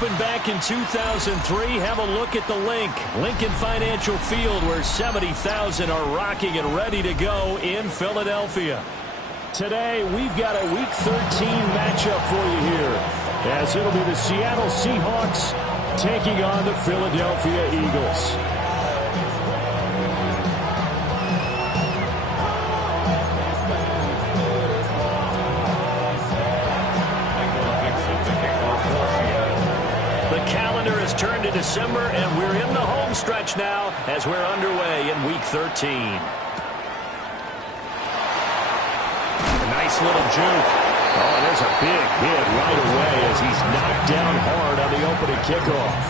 opened back in 2003. Have a look at the link. Lincoln Financial Field, where 70,000 are rocking and ready to go in Philadelphia. Today, we've got a Week 13 matchup for you here, as it'll be the Seattle Seahawks taking on the Philadelphia Eagles. The calendar has turned to December, and we're in the home stretch now as we're underway in Week 13. Nice little juke. Oh, there's a big hit right away as he's knocked down hard on the opening kickoff.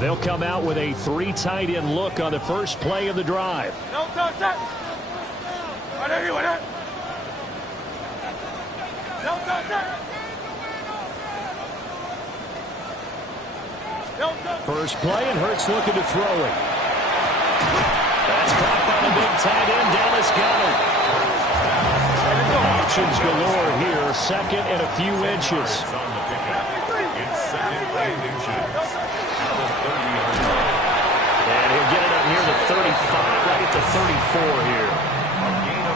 They'll come out with a 3 tight end look on the first play of the drive. First play, and Hurts looking to throw it. That's caught by the big tight end, Dallas Goedert. Options galore here, second and a few inches. And he'll get it up near the 35, right at the 34 here.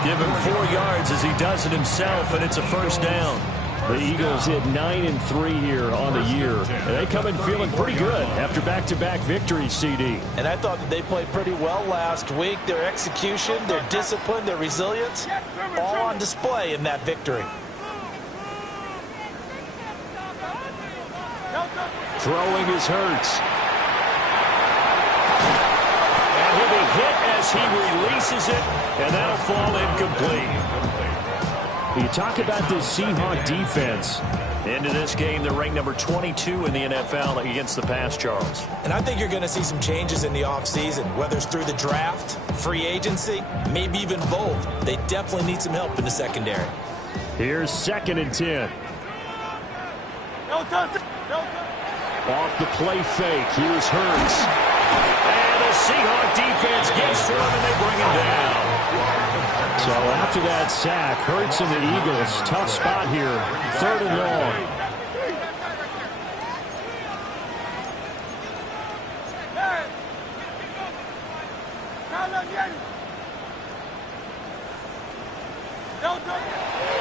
Give him 4 yards as he does it himself, and it's a first down. The Eagles hit 9-3 here on the year. And they come in feeling pretty good after back-to-back victories, CD. And I thought that they played pretty well last week. Their execution, their discipline, their resilience, all on display in that victory. Throwing is Hurts. And he'll be hit as he releases it, and that'll fall incomplete. You talk about this Seahawk defense. Into this game, they're ranked number 22 in the NFL against the pass, Charles. And I think you're going to see some changes in the offseason, whether it's through the draft, free agency, maybe even both. They definitely need some help in the secondary. Here's 2nd and 10. Off the play fake. Here's Hurts. And the Seahawk defense gets to him, and they bring him down. So after that sack, Hurts and the Eagles, tough spot here, 3rd and long.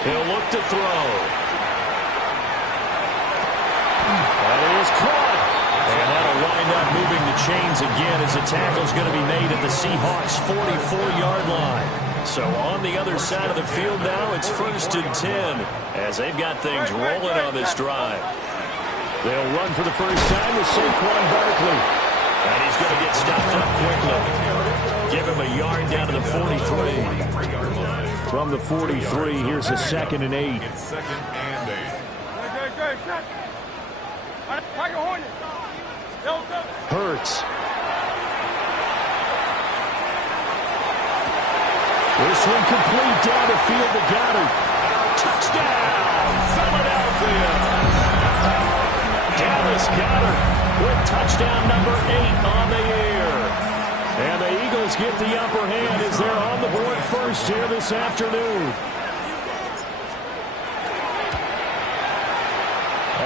He'll look to throw. That is caught. And that'll wind up moving the chains again as the tackle's going to be made at the Seahawks' 44-yard line. So on the other side of the field now, it's 1st and 10 as they've got things rolling on this drive. They'll run for the first time with Saquon Barkley. And he's going to get stopped up quickly. Give him a yard down to the 43. From the 43, here's a 2nd and 8. It's 2nd and 8. Hurts. This one complete down the field to Goedert. Touchdown, Philadelphia. Dallas Goedert with touchdown number 8 on the year. And the Eagles get the upper hand as they're on the board first here this afternoon.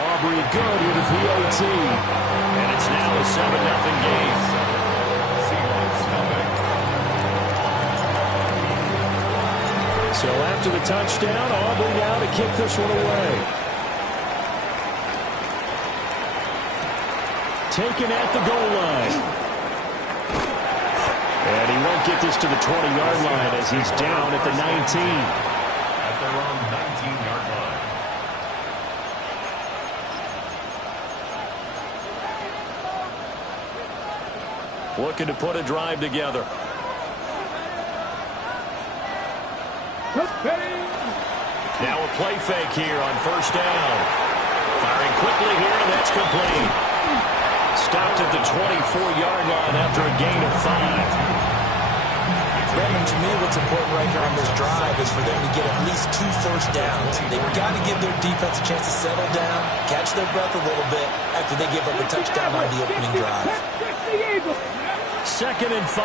Aubrey good with a PAT. And it's now a 7-0 game. So after the touchdown, Aubrey now to kick this one away. Taken at the goal line. And he won't get this to the 20-yard line as he's down at the 19. At their own 19-yard line. Looking to put a drive together. Now a play fake here on 1st down. Firing quickly here, and that's complete. Stopped at the 24-yard line after a gain of 5. Brandon, to me, what's important right here on this drive is for them to get at least 2 first downs. They've got to give their defense a chance to settle down, catch their breath a little bit after they give up a touchdown on the opening drive. 2nd and 5.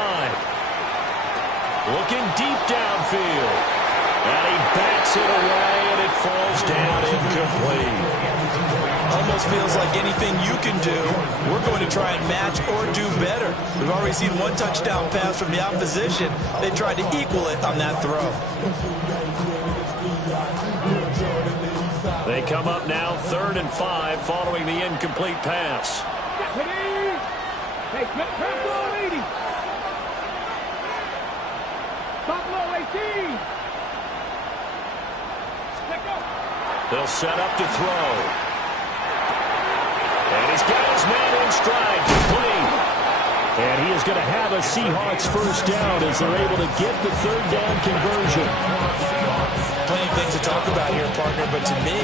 Looking deep downfield. And he backs it away, and it falls down incomplete. Almost feels like anything you can do, we're going to try and match or do better. We've already seen 1 touchdown pass from the opposition. They tried to equal it on that throw. They come up now 3rd and 5 following the incomplete pass. Hey, pass ball 80. Buffalo 18. They'll set up to throw. And he's got his man in stride, complete. And he is going to have a Seahawks first down as they're able to get the 3rd down conversion. Plenty of things to talk about here, partner, but to me,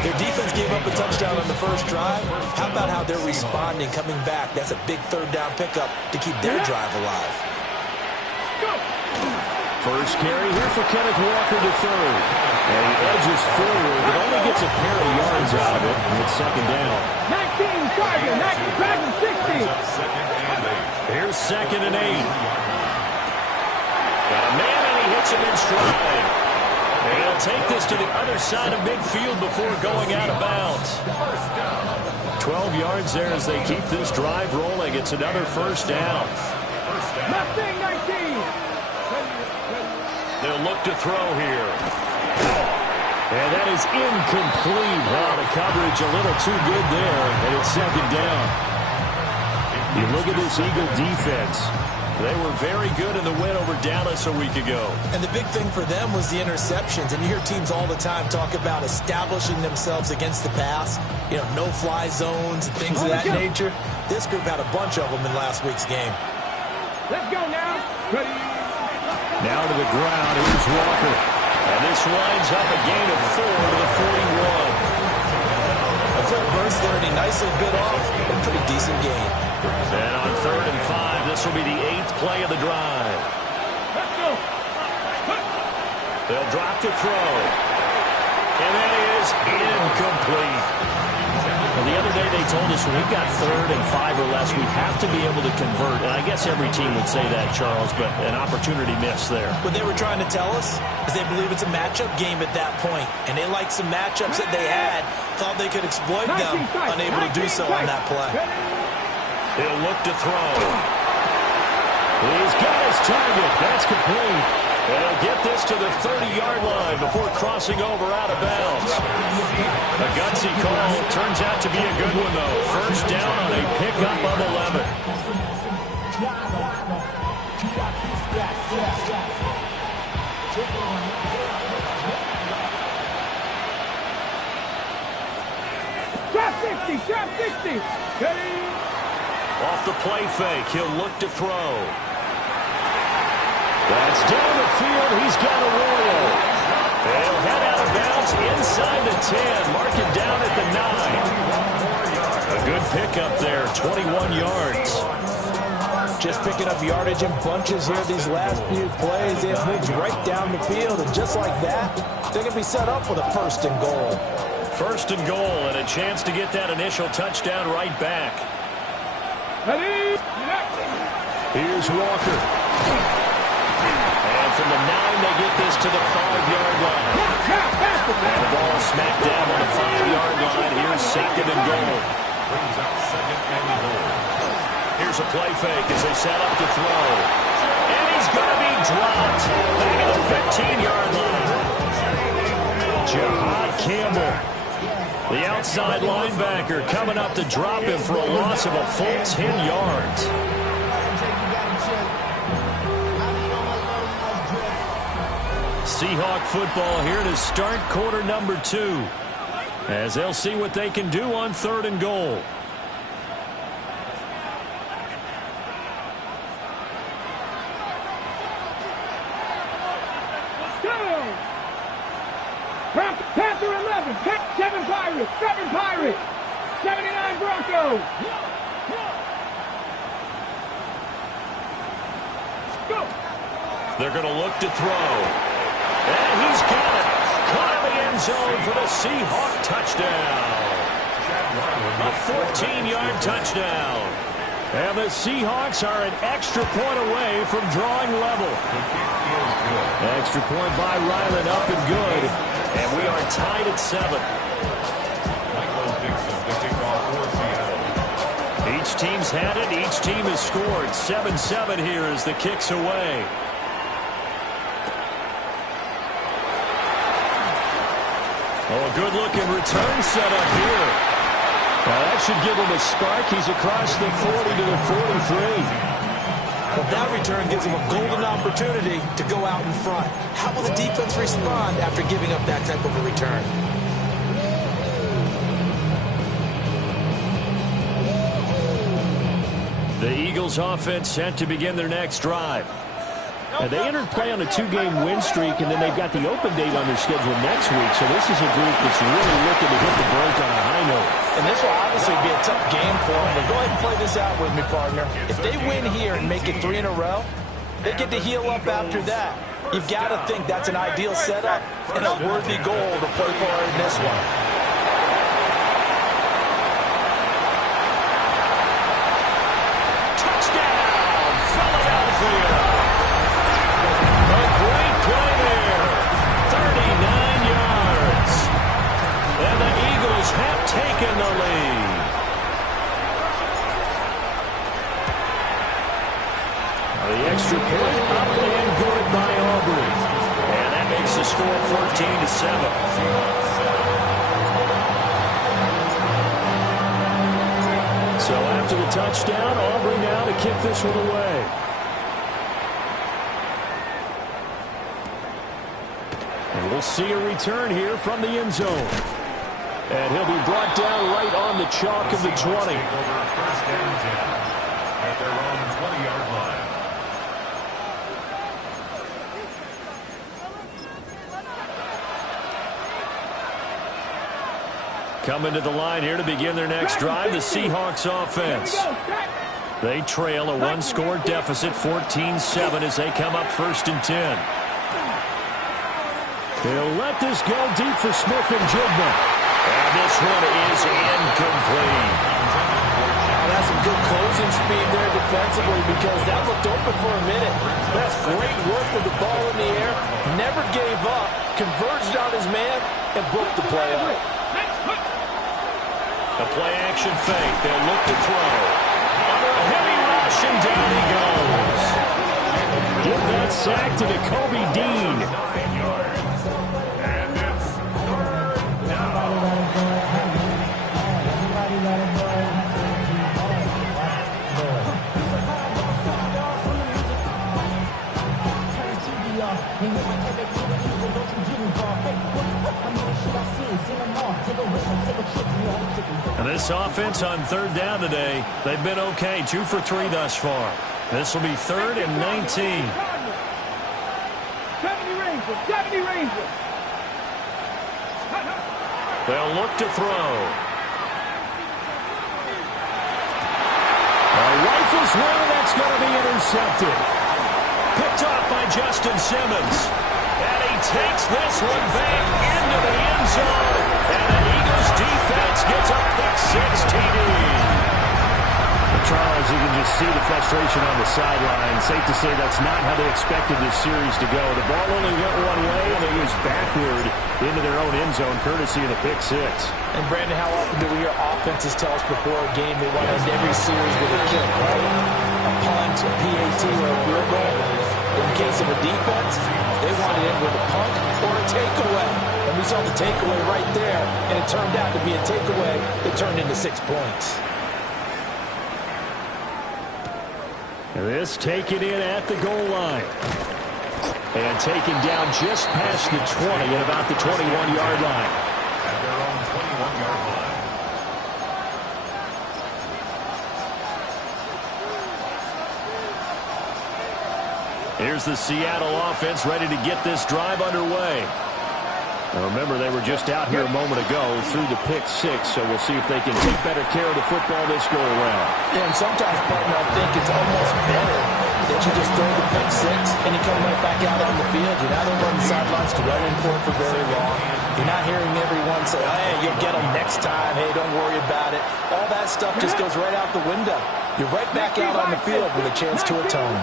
their defense gave up a touchdown on the first drive. How about how they're responding, coming back? That's a big 3rd down pickup to keep their drive alive. First carry here for Kenneth Walker to 3rd. And he edges forward, but only gets a pair of yards out of it. And it's 2nd down. 19 target, 60. Here's 2nd and 8. Got a man, and he hits him in stride. And he'll take this to the other side of midfield before going out of bounds. 12 yards there as they keep this drive rolling. It's another first down. Mustang 19. They'll look to throw here. And that is incomplete. Wow, the coverage a little too good there, and it's 2nd down. You look at this Eagle defense. They were very good in the win over Dallas a week ago. And the big thing for them was the interceptions. And you hear teams all the time talk about establishing themselves against the pass. You know, no-fly zones and things of that nature. This group had a bunch of them in last week's game. Let's go now. Ready. Now to the ground. Here's Walker. And this winds up a gain of 4 to the 41. A full burst there, and he nicely bit off a pretty decent gain. And on 3rd and 5, this will be the 8th play of the drive. Let's go. They'll drop the throw. And that is incomplete. Well, the other day they told us when we've got 3rd and 5 or less, we have to be able to convert. And I guess every team would say that, Charles, but an opportunity missed there. What they were trying to tell us is they believe it's a matchup game at that point. And they liked some matchups that they had, thought they could exploit them, unable to do so on that play. He'll look to throw. He's got his target. That's complete. And he'll get this to the 30-yard line before crossing over out of bounds. A gutsy call. Turns out to be a good one, though. First down on a pickup of 11. Trap 60. Off the play fake, he'll look to throw. That's down the field. He's got a roll. They'll head out of bounds inside the 10. Mark it down at the 9. A good pickup there, 21 yards. Just picking up yardage in bunches here these last few plays. It moves right down the field, and just like that, they're going to be set up with a 1st and goal. 1st and goal, and a chance to get that initial touchdown right back. Here's Walker. And from the 9, they get this to the 5-yard line. And the ball smacked down on the 5-yard line. Here's 2nd and goal. Here's a play fake as they set up to throw. And he's going to be dropped back at the 15-yard line. Jahad Campbell, the outside linebacker, coming up to drop him for a loss of a full 10 yards. Seahawk football here to start quarter number 2, as they'll see what they can do on 3rd and goal. Panther 11, 7 Pirates, 7 Pirates, 79 Broncos. Go. They're going to look to throw. And he's got it. Caught in the end zone for the Seahawk touchdown. A 14-yard touchdown. And the Seahawks are an extra point away from drawing level. Extra point by Ryland, up and good. And we are tied at 7. Each team's had it. Each team has scored. 7-7 here as the kick's away. Oh, a good-looking return set up here. Well, that should give him a spark. He's across the 40 to the 43. Well, that return gives him a golden opportunity to go out in front. How will the defense respond after giving up that type of a return? The Eagles offense set to begin their next drive. And they entered play on a 2-game win streak, and then they've got the open date on their schedule next week. So this is a group that's really looking to hit the break on a high note. And this will obviously be a tough game for them. But go ahead and play this out with me, partner. If they win here and make it 3 in a row, they get to heal up after that. You've got to think that's an ideal setup and a worthy goal to play for in this one. Touchdown, Philadelphia! A great play there. 39 yards. And the Eagles have taken the lead. The extra point up and good by Aubrey. And that makes the score 14-7. So after the touchdown, Aubrey now to kick this one away. And we'll see a return here from the end zone. And he'll be brought down right on the chalk of the 20. First down 10 at their own 20-yard line. Coming to the line here to begin their next drive, the Seahawks offense. They trail a 1-score deficit, 14-7, as they come up 1st and 10. They'll let this go deep for Smith and Jigba. And this one is incomplete. That's some good closing speed there defensively because that looked open for a minute. That's great work with the ball in the air. Never gave up. Converged on his man and broke the play up. A play-action fake. They'll look to throw. Under a heavy rush, and down he goes. Give that sack to Nakobe Dean. 9 yards. And it's 3rd down. And this offense on 3rd down today, they've been okay. 2 for 3 thus far. This will be 3rd and 19. 70 Rangers. They'll look to throw. A rifles one, and that's going to be intercepted. Picked off by Justin Simmons. And he takes this one back into the end zone. And the Eagles defense gets a pick-6 TD. Charles, you can just see the frustration on the sideline. Safe to say that's not how they expected this series to go. The ball only went one way, and it was backward into their own end zone, courtesy of the pick-6. And, Brandon, how often do we hear offenses tell us before a game they want to end every series with a kick, right? A punt, a PAT, or a field goal. In case of a defense, they wanted it with a punt or a takeaway. And we saw the takeaway right there, and it turned out to be a takeaway that turned into 6 points. This taken in at the goal line. And taken down just past the 20 at about the 21-yard line. At their own 21-yard line. Here's the Seattle offense ready to get this drive underway. Now remember, they were just out here a moment ago through the pick-6, so we'll see if they can take better care of the football this go-around. Yeah, and sometimes, partner, I think it's almost better that you just throw the pick six and you come right back out on the field. You're not over on the sidelines to run in for it for very long. You're not hearing everyone say, hey, you'll get them next time. Hey, don't worry about it. All that stuff just goes right out the window. You're right back out on the field with a chance to atone.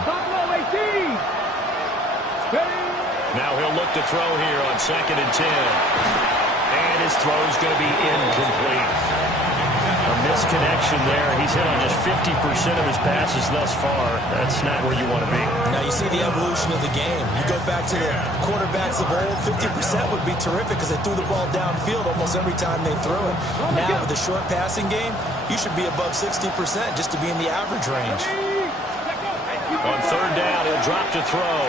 Now he'll look to throw here on 2nd and 10. And his throw's going to be incomplete. A misconnection there. He's hit on just 50% of his passes thus far. That's not where you want to be. Now you see the evolution of the game. You go back to the quarterbacks of old, 50% would be terrific because they threw the ball downfield almost every time they threw it. Now with the short passing game, you should be above 60% just to be in the average range. On 3rd down, he'll drop to throw.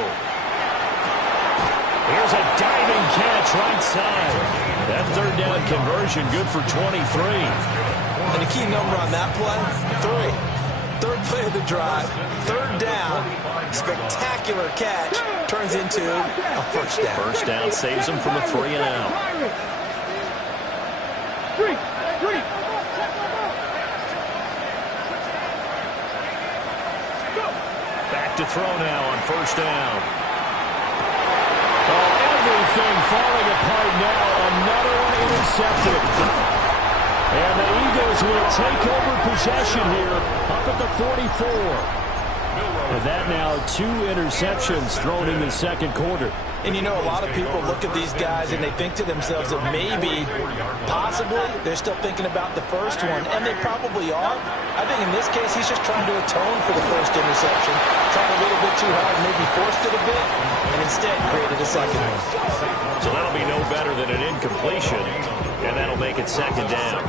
Here's a diving catch right side. That 3rd down conversion good for 23. And the key number on that play, 3. 3rd play of the drive, 3rd down, spectacular catch, turns into a 1st down. 1st down saves him from a 3 and out. Back to throw now on 1st down. Oh, everything falling apart now. Another one intercepted. And the Eagles will take over possession here up at the 44. And that now 2 interceptions thrown in the 2nd quarter. And you know, a lot of people look at these guys and they think to themselves that maybe, possibly, they're still thinking about the first one. And they probably are. I think in this case, he's just trying to atone for the first interception. Tried a little bit too hard, maybe forced it a bit, and instead created a 2nd one. So that'll be no better than an incompletion. And that'll make it 2nd down.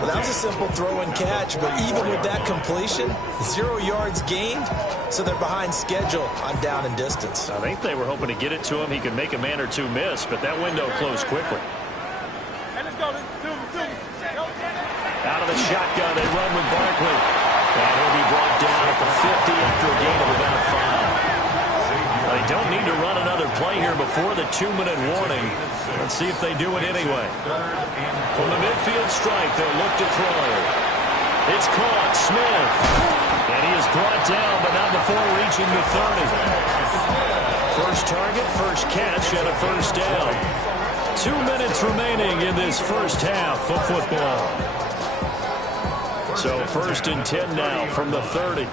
Well, that was a simple throw and catch, but even with that completion, 0 yards gained, so they're behind schedule on down and distance. I think they were hoping to get it to him. He could make a man or 2 miss, but that window closed quickly. Out of the shotgun, they run with Barkley. And he'll be brought down at the 50 after a gain of about 5. They don't need to run another play here before the 2-minute warning. Let's see if they do it anyway. From the midfield strike, they'll look to throw. It's caught. Smith. And he is brought down, but not before reaching the 30. First target, first catch, and a 1st down. 2 minutes remaining in this first half of football. So 1st and 10 now from the 30.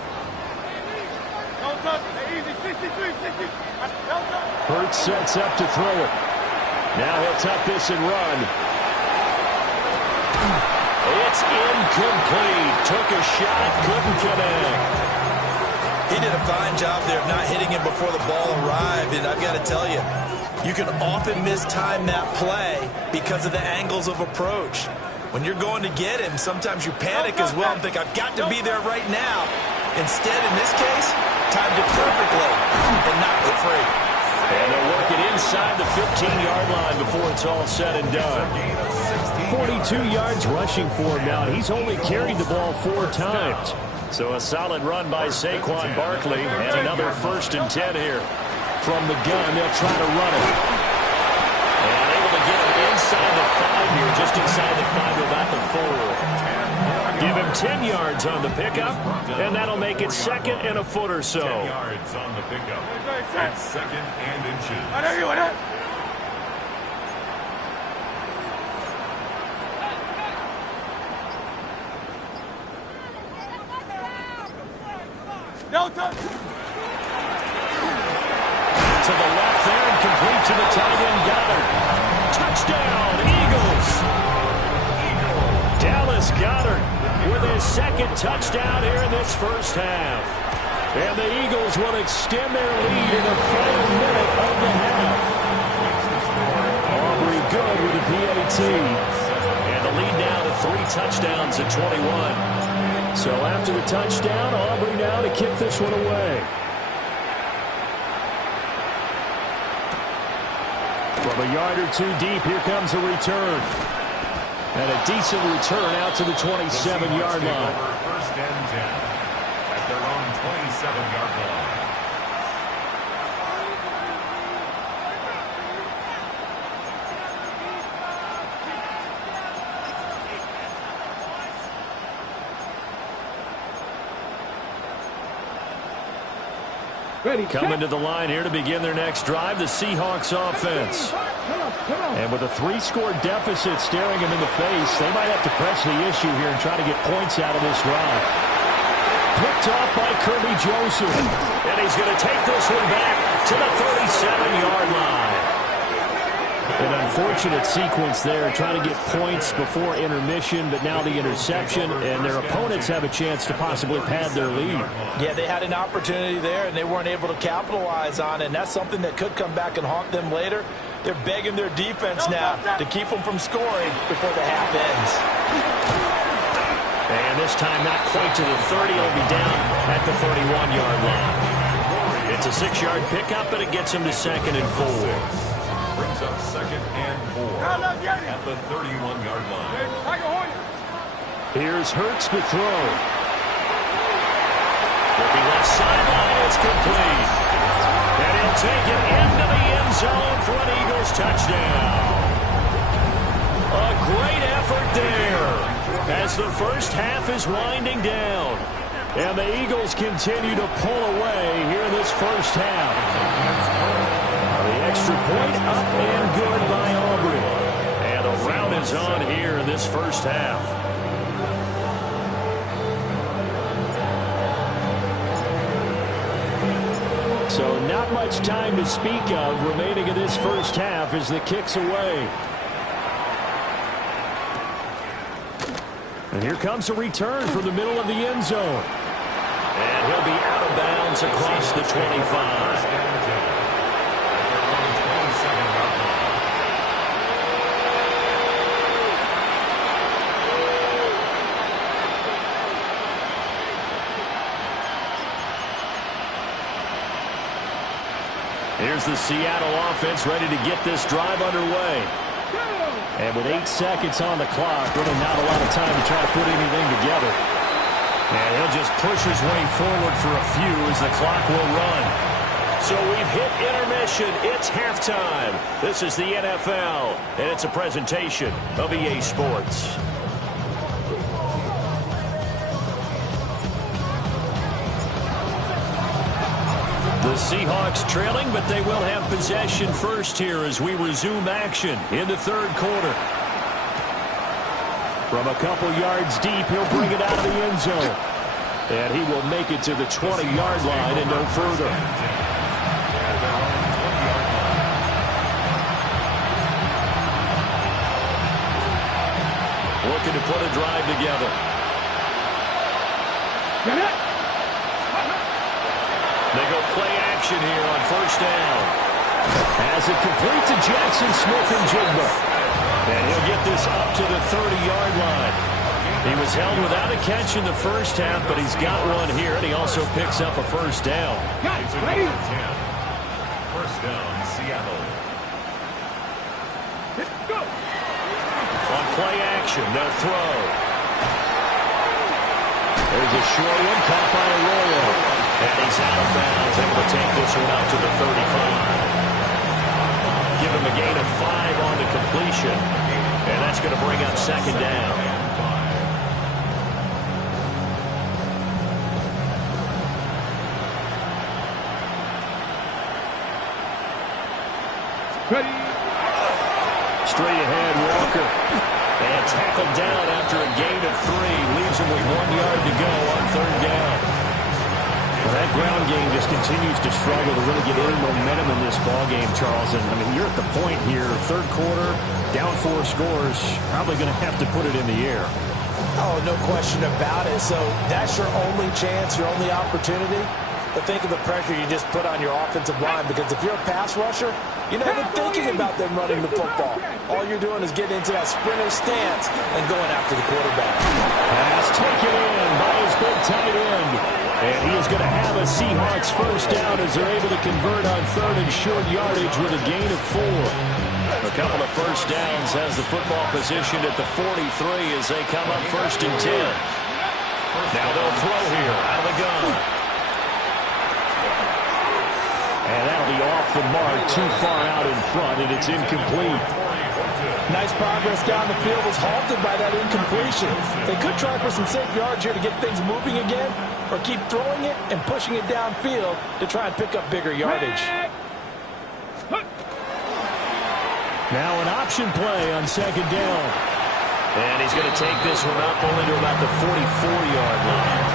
Hurts sets up to throw it. Now he'll tuck this and run. It's incomplete. Took a shot, couldn't connect. He did a fine job there of not hitting him before the ball arrived, and I've got to tell you, you can often mistime that play because of the angles of approach. When you're going to get him, sometimes you panic as well and think, I've got to be there right now. Instead, in this case, timed it perfectly and knocked it free. And they'll work it inside the 15-yard line before it's all said and done. 42 yards rushing for him now. He's only carried the ball 4 times. So a solid run by Saquon Barkley and another 1st and 10 here. From the gun, they'll try to run it. And able to get it inside the 5 here, just inside the 5 to about the 4. Give him 10 yards on the pickup, and that'll make it 2nd and a foot or so. 10 yards on the pickup. It's 2nd and inches. To the left there and complete to the tight end Goddard. Touchdown, Eagles! Dallas Goddard with his 2nd touchdown here in this first half. And the Eagles will extend their lead in the final minute of the half. Aubrey good with a PAT. And the lead now to 3 touchdowns at 21. So after the touchdown, Aubrey now to kick this one away. From a yard or 2 deep, here comes a return. And a decent return out to the 27-yard line. 1st and 10 at their own 27-yard line. Coming to the line here to begin their next drive, the Seahawks offense. And with a 3-score deficit staring them in the face, they might have to press the issue here and try to get points out of this drive. Picked off by Kirby Joseph. And he's going to take this one back to the 37-yard line. An unfortunate sequence there, trying to get points before intermission, but now the interception, and their opponents have a chance to possibly pad their lead. Yeah, they had an opportunity there, and they weren't able to capitalize on it, and that's something that could come back and haunt them later. They're begging their defense now to keep them from scoring before the half ends. And this time not quite to the 30. It'll be down at the 31-yard line. It's a 6-yard pickup, and it gets them to 2nd and 4. Brings up 2nd and 4 at the 31-yard line. Here's Hurts to throw. Looking left sideline, it's complete. And he'll take it into the end zone for an Eagles touchdown. A great effort there as the first half is winding down. And the Eagles continue to pull away here in this first half. The extra point up and good by Aubrey. And a round is on here in this first half. So not much time to speak of remaining in this first half as the kick's away. And here comes a return from the middle of the end zone. And he'll be out of bounds across the 25. Here's the Seattle offense ready to get this drive underway. And with 8 seconds on the clock, really not a lot of time to try to put anything together. And he'll just push his way forward for a few as the clock will run. So we've hit intermission. It's halftime. This is the NFL, and it's a presentation of EA Sports. The Seahawks trailing, but they will have possession first here as we resume action in the third quarter. From a couple yards deep, he'll bring it out of the end zone. And he will make it to the 20-yard line and no further. Looking to put a drive together. They go play action here on first down. As it complete to Jackson Smith-Njigba. And he'll get this up to the 30-yard line. He was held without a catch in the first half, but he's got one here, and he also picks up a first down. Ready? First down, Seattle. Let's go. On play action, they'll throw. There's a short one caught by Arroyo. And he's out of bounds, able to take this one out to the 35. Give him a gain of 5 on the completion. And that's going to bring up second down. Ready. Straight ahead, Walker. And tackled down after a gain of 3. Leaves him with 1 yard to go on third down. Well, that ground game just continues to struggle to really get any momentum in this ballgame, Charles. And, I mean, you're at the point here, third quarter, down 4 scores, probably going to have to put it in the air. Oh, no question about it. So that's your only chance, your only opportunity. But think of the pressure you just put on your offensive line, because if you're a pass rusher, you're not even thinking about them running the football. All you're doing is getting into that sprinter stance and going after the quarterback. Pass taken in by his big tight end. And he is going to have a Seahawks first down as they're able to convert on third and short yardage with a gain of 4. A couple of first downs has the football positioned at the 43 as they come up first and 10. Now they'll throw here out of the gun. And that'll be off the mark, too far out in front, and it's incomplete. Nice progress down the field was halted by that incompletion. They could try for some safe yards here to get things moving again, or keep throwing it and pushing it downfield to try and pick up bigger yardage. Now an option play on second down. And he's going to take this one up only to about the 44-yard line.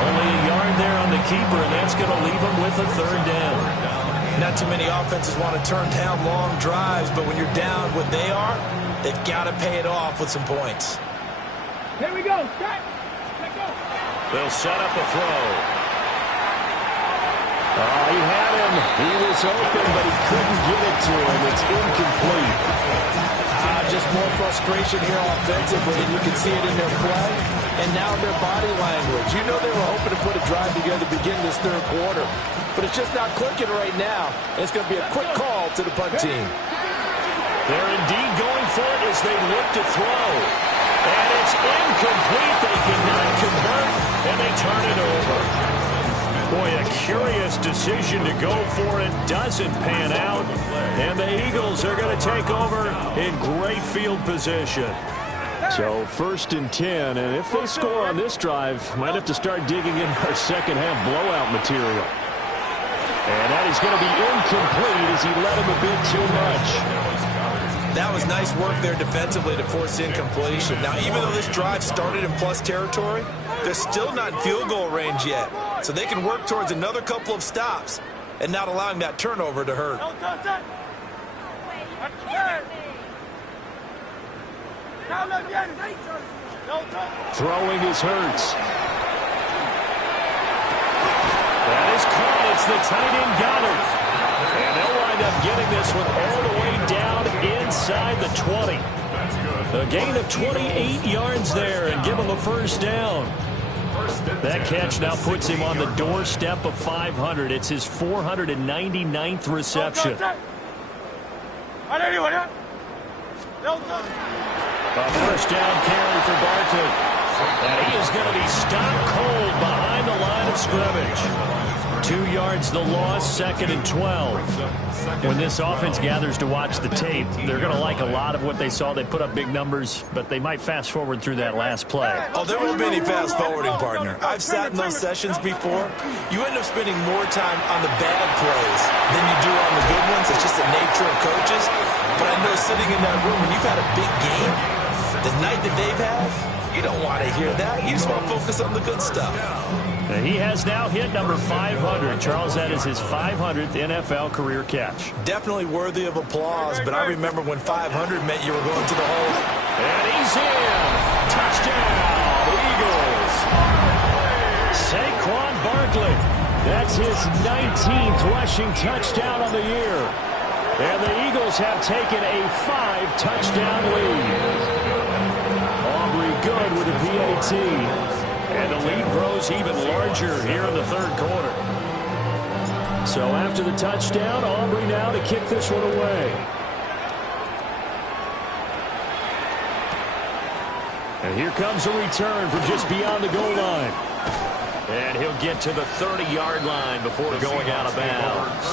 Only a yard there on the keeper, and that's going to leave him with a third down. Not too many offenses want to turn down long drives, but when you're down what they are, they've got to pay it off with some points. Here we go. Set. Let go. They'll set up a throw. Oh, he had him. He was open, but he couldn't get it to him. It's incomplete. Just more frustration here offensively, and you can see it in their play and now their body language. You know they were hoping to put a drive together to begin this third quarter, but it's just not clicking right now. It's going to be a quick call to the punt team. They're indeed going for it as they look to throw. And it's incomplete. They cannot convert, and they turn it over. Boy, a curious decision to go for it. Doesn't pan out. And the Eagles are going to take over in great field position. So 1st and 10, and if they score on this drive, might have to start digging in our second-half blowout material. And that is going to be incomplete as he led him a bit too much. That was nice work there defensively to force incompletion. Now, even though this drive started in plus territory, they're still not in field goal range yet. So they can work towards another couple of stops and not allowing that turnover to hurt. Throwing is Hurts. That is caught. It's the tight end Goddard. And they'll wind up getting this one all the way down inside the 20. A gain of 28 yards there and give him a first down. That catch now puts him on the doorstep of 500. It's his 499th reception. A first down carry for Barkley. And he is going to be stopped cold behind the line of scrimmage. 2 yards the loss, 2nd and 12. When this offense gathers to watch the tape, they're going to like a lot of what they saw. They put up big numbers, but they might fast forward through that last play. Oh, there won't be any fast forwarding, partner. I've sat in those sessions before. You end up spending more time on the bad plays than you do on the good ones. It's just the nature of coaches. But I know sitting in that room, when you've had a big game, the night that they've had, you don't want to hear that. You just want to focus on the good stuff. And he has now hit number 500. Charles, that is his 500th NFL career catch. Definitely worthy of applause, but I remember when 500 meant you were going to the hole. And he's in. Touchdown, Eagles. Saquon Barkley. That's his 19th rushing touchdown on the year. And the Eagles have taken a 5-touchdown lead. Aubrey good with a PAT. And the lead grows even larger here in the third quarter. So after the touchdown, Aubrey now to kick this one away. And here comes a return from just beyond the goal line. And he'll get to the 30-yard line before going out of bounds.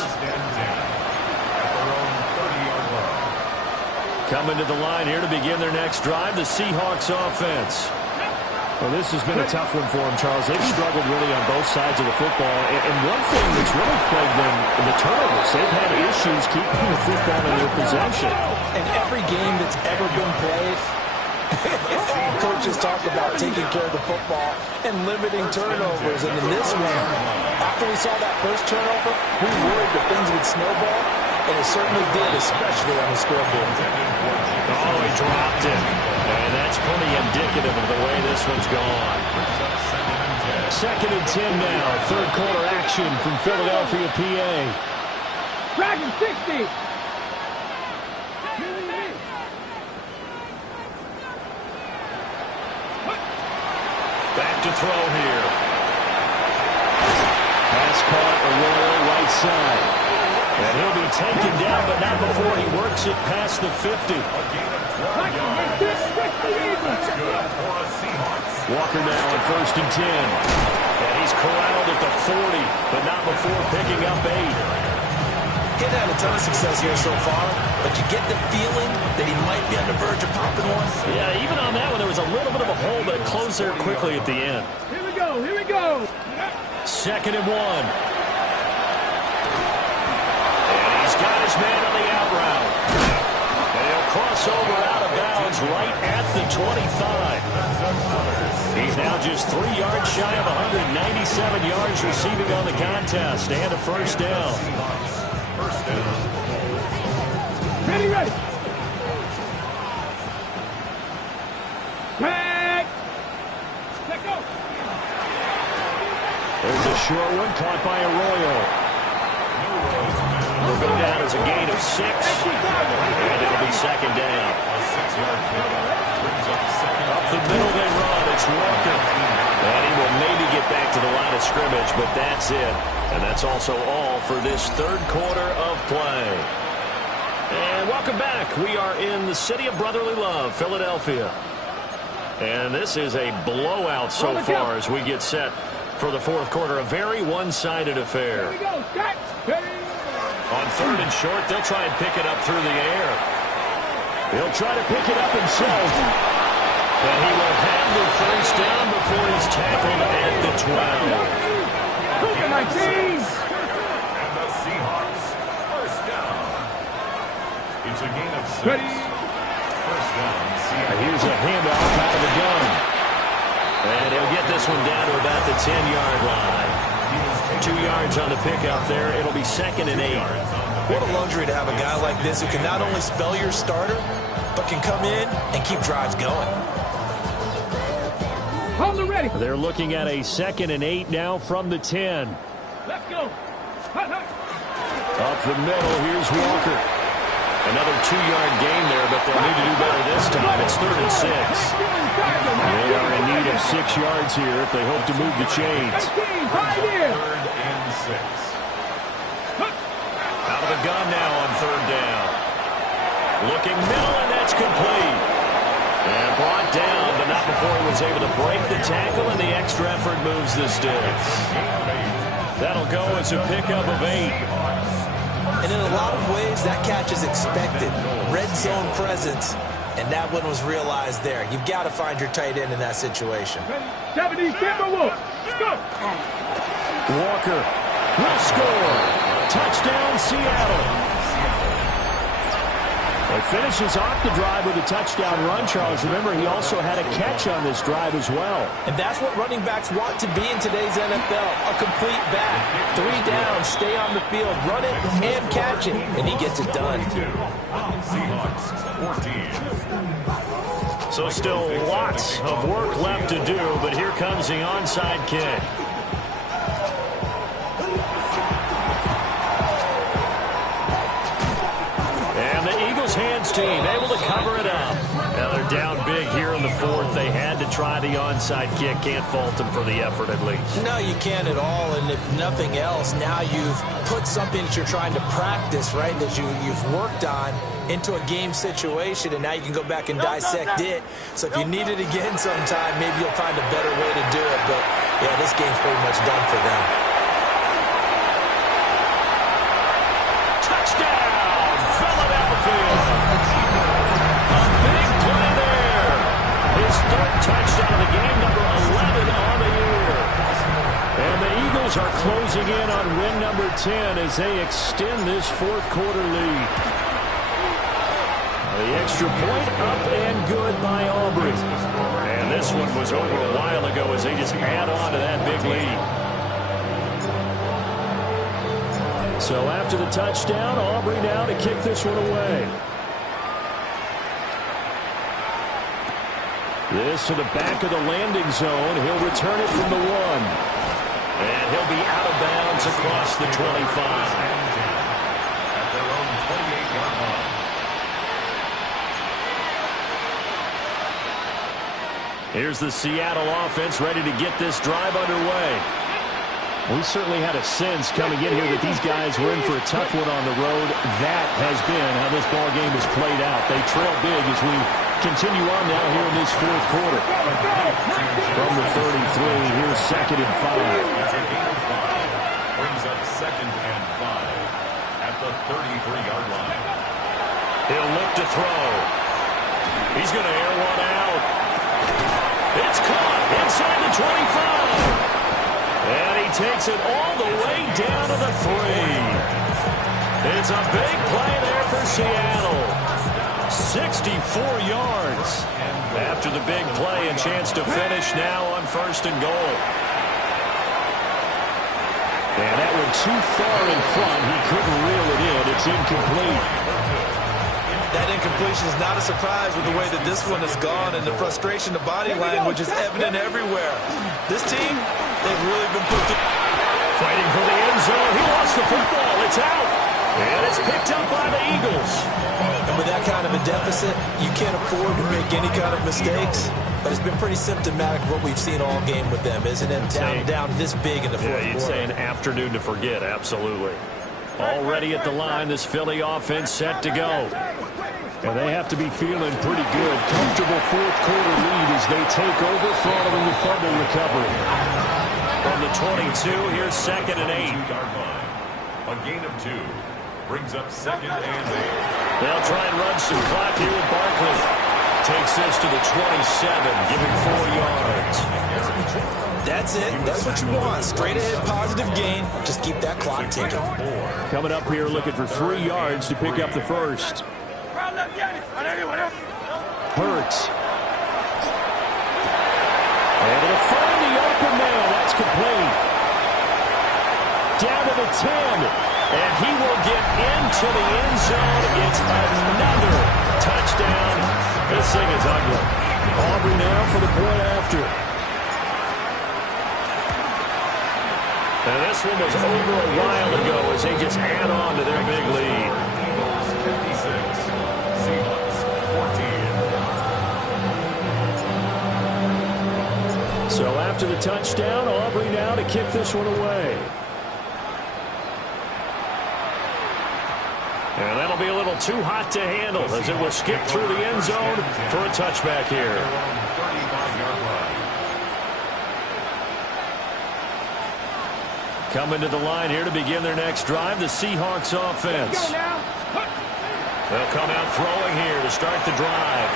Coming to the line here to begin their next drive, the Seahawks offense. Well, this has been a tough one for them, Charles. They've struggled really on both sides of the football. And one thing that's really plagued them, the turnovers. They've had issues keeping the football in their possession. And every game that's ever been played, coaches talk about taking care of the football and limiting turnovers. And in this one, after we saw that first turnover, we worried that things would snowball. And it certainly did, especially on the scoreboard. Oh, he dropped it. And that's pretty indicative of the way this one's gone. 2nd and 10 now. Third quarter action from Philadelphia, PA. Dragon 60. Back to throw here. Pass caught Arroyo right side. And he'll be taken down, but not before he works it past the 50. Walker now on 1st and 10. And he's corralled at the 40, but not before picking up 8. He's had a ton of success here so far, but you get the feeling that he might be on the verge of popping one. Yeah, even on that one, there was a little bit of a hole, but it closed there quickly at the end. Here we go. go. Here we go. 2nd and 1. And he's got his man on the out route. And he'll cross over out of bounds right at the 25. He's now just 3 yards shy of 197 yards receiving on the contest and a first down. Ready, ready. Back. Let go. There's a short one caught by Arroyo. Will go down as a gain of 6. And it'll be 2nd down. Up the middle they run. It's Walker. And he will maybe get back to the line of scrimmage, but that's it. And that's also all for this 3rd quarter of play. And welcome back. We are in the city of brotherly love, Philadelphia. And this is a blowout so far as we get set for the 4th quarter. A very one-sided affair. Here we go. Start. On 3rd and short, they'll try and pick it up through the air. He'll try to pick it up himself. And he will have the first down before he's tackled at the 12. Look at my team. And the Seahawks, first down. It's a gain of 6. Ready. First down, Seahawks. Here's a handoff out of the gun. And he'll get this one down to about the 10-yard line. 2 yards on the pickup there. It'll be 2nd and 8. What a luxury to have a guy like this who can not only spell your starter, but can come in and keep drives going. Hold it ready. They're looking at a 2nd and 8 now from the 10. Let's go. Hut, hut. Up the middle, here's Walker. Another 2-yard gain there, but they'll need to do better this time. It's 3rd and 6. They are in need of 6 yards here if they hope to move the chains. 3rd 3rd and 6. Out of the gun now on 3rd down. Looking middle, and that's complete. And brought down, but not before he was able to break the tackle, and the extra effort moves the sticks. That'll go as a pickup of 8. And in a lot of ways, that catch is expected. Red zone presence, and that one was realized there. You've got to find your tight end in that situation. 70 Timberwolves. Let's go. Walker will score. Touchdown, Seattle. It finishes off the drive with a touchdown run, Charles. Remember, he also had a catch on this drive as well. And that's what running backs want to be in today's NFL, a complete back. 3 down, stay on the field, run it and catch it, and he gets it done. Seahawks, 14. So still lots of work left to do, but here comes the onside kick. Hands team able to cover it up. Now they're down big here in the 4th. They had to try the onside kick. Can't fault them for the effort at least. No, you can't at all. And if nothing else, now you've put something that you're trying to practice, right, that you've worked on into a game situation, and now you can go back and dissect it. So if you need it again sometime, maybe you'll find a better way to do it. But, yeah, this game's pretty much done for them. Touchdown of the game, number 11 on the year. And the Eagles are closing in on win number 10 as they extend this 4th quarter lead. The extra point up and good by Aubrey. And this one was over a while ago as they just add on to that big lead. So after the touchdown, Aubrey now to kick this one away. This to the back of the landing zone. He'll return it from the 1. And he'll be out of bounds across the 25. At their own 28-yard line. Here's the Seattle offense ready to get this drive underway. We certainly had a sense coming in here that these guys were in for a tough one on the road. That has been how this ball game has played out. They trail big as we continue on now here in this 4th quarter. From the 33, here's 2nd and 5. Brings up 2nd and 5 at the 33-yard line. He'll look to throw. He's going to air one out. It's caught inside the 25. he takes it all the way down to the 3. It's a big play there for Seattle. 64 yards. After the big play, a chance to finish now on 1st and goal. And that one too far in front. He couldn't reel it in. It's incomplete. That incompletion is not a surprise with the way that this one has gone, and the frustration, the body language is evident everywhere. This team, they've really been put to... Fighting for the end zone. He lost the football. It's out. And it's picked up by the Eagles. And with that kind of a deficit, you can't afford to make any kind of mistakes. But it's been pretty symptomatic of what we've seen all game with them, isn't it? Down this big in the fourth quarter. You'd say an afternoon to forget, absolutely. Already at the line, this Philly offense set to go. And they have to be feeling pretty good. Comfortable fourth quarter lead as they take over following the fumble recovery. From the 22, here's 2nd and 8. A gain of 2 brings up 2nd and 8. They'll try and run some clock here with Barkley. Takes this to the 27, giving 4 yards. That's it. That's what you want. Straight ahead, positive gain. Just keep that clock ticking. Coming up here looking for 3 yards to pick up the first. Hurts. Able to find the open man. That's complete. Down to the 10. And he will get into the end zone. It's another touchdown. This thing is ugly. Aubrey now for the point after. And this one was over a while ago as they just add on to their big lead. 56, Seahawks 14. So after the touchdown, Aubrey now to kick this one away. And that'll be a little too hot to handle as it will skip through the end zone for a touchback here. Coming to the line here to begin their next drive, the Seahawks offense. They'll come out throwing here to start the drive.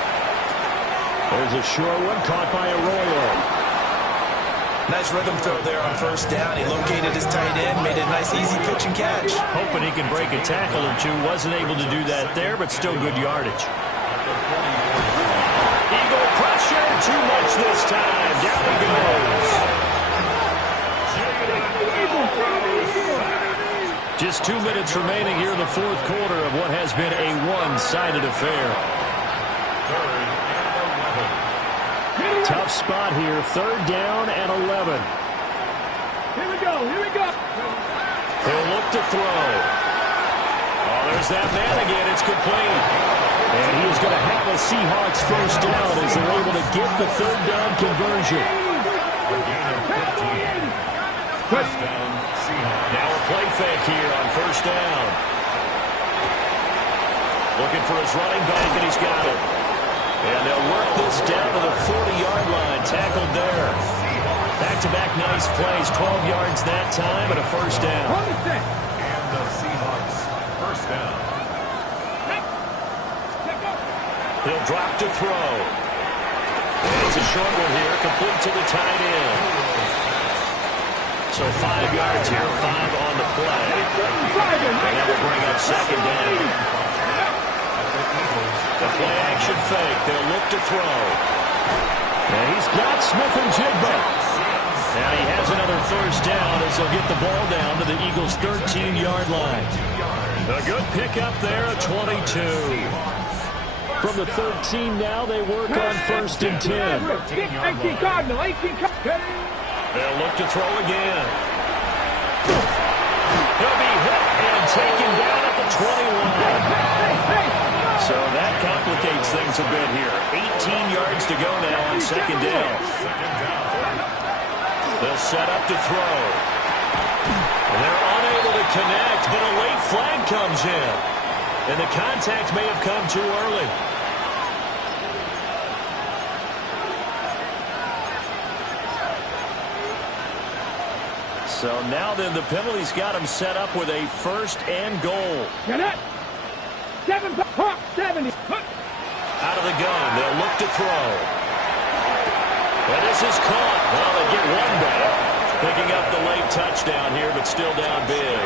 There's a short one caught by Arroyo. Nice rhythm throw there on 1st down. He located his tight end, made a nice easy pitch and catch. Hoping he can break a tackle or two. Wasn't able to do that there, but still good yardage. Eagle pressure, too much this time. Down he goes. Just 2 minutes remaining here in the fourth quarter of what has been a one-sided affair. Tough spot here. 3rd down and 11. Here we go. He'll look to throw. Oh, there's that man again. It's complete. And he is going to have a Seahawks first down as they're able to get the 3rd down conversion. Now a play fake here on 1st down. Looking for his running back, and he's got it. And they'll work this down to the 40-yard line. Tackled there. Back-to-back nice plays. 12 yards that time and a first down. And the Seahawks first down. He'll drop to throw. And it's a short one here. Complete to the tight end. So 5 yards here. 5 on the play. And that will bring up 2nd down. The play-action fake. They'll look to throw. And he's got Smith-Njigba. And he has another first down as they'll get the ball down to the Eagles' 13-yard line. A good pickup there at 22. From the 13 now, they work on 1st and 10. 18 Cardinal. They'll look to throw again. He'll be hit and taken down at the 21. So that complicates things a bit here. 18 yards to go now on 2nd down. They'll set up to throw. And they're unable to connect, but a late flag comes in. And the contact may have come too early. So now then the penalty's got him set up with a 1st and goal. Get it. 70. Out of the gun, they'll look to throw. And this is caught. Well, they get one back. Picking up the late touchdown here, but still down big.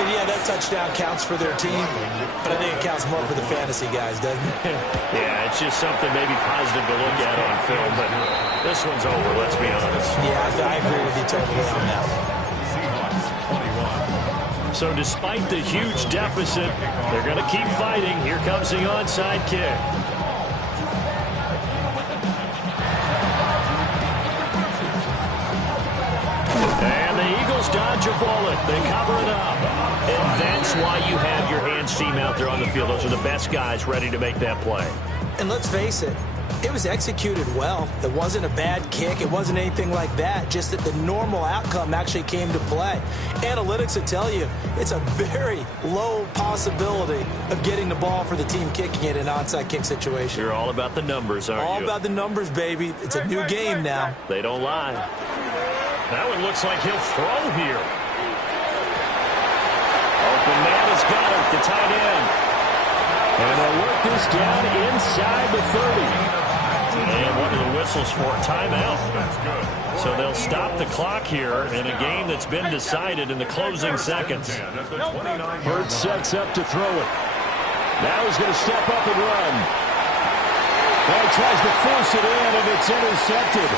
And yeah, that touchdown counts for their team, but I think it counts more for the fantasy guys, doesn't it? Yeah, it's just something maybe positive to look at on film, but this one's over, let's be honest. Yeah, I agree with you totally on that. So despite the huge deficit, they're going to keep fighting. Here comes the onside kick. And the Eagles dodge a bullet. They cover it up. And that's why you have your hands team out there on the field. Those are the best guys ready to make that play. And let's face it, it was executed well. It wasn't a bad kick. It wasn't anything like that. Just that the normal outcome actually came to play. Analytics will tell you it's a very low possibility of getting the ball for the team kicking it in an onside kick situation. You're all about the numbers, aren't you? All about the numbers, baby. It's a new game now. They don't lie. That one looks like he'll throw here. Open man has got it, the tight end. And they'll work this down inside the 30. And what are the whistles for? Timeout. So they'll stop the clock here in a game that's been decided in the closing seconds. Hurts sets up to throw it. Now he's going to step up and run. Well, he tries to force it in, and it's intercepted.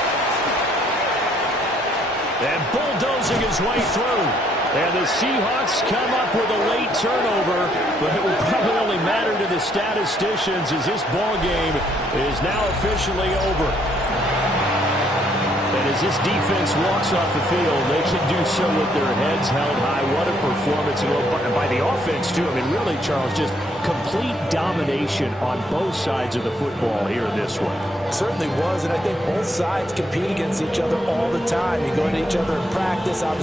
And bulldozing his way through. And the Seahawks come up with a late turnover, but it will probably only matter to the statisticians as this ball game is now officially over. And as this defense walks off the field, they should do so with their heads held high. What a performance by the offense, too. I mean, really, Charles, just complete domination on both sides of the football here in this one. Certainly was, and I think both sides compete against each other all the time. You go into each other in practice, obviously.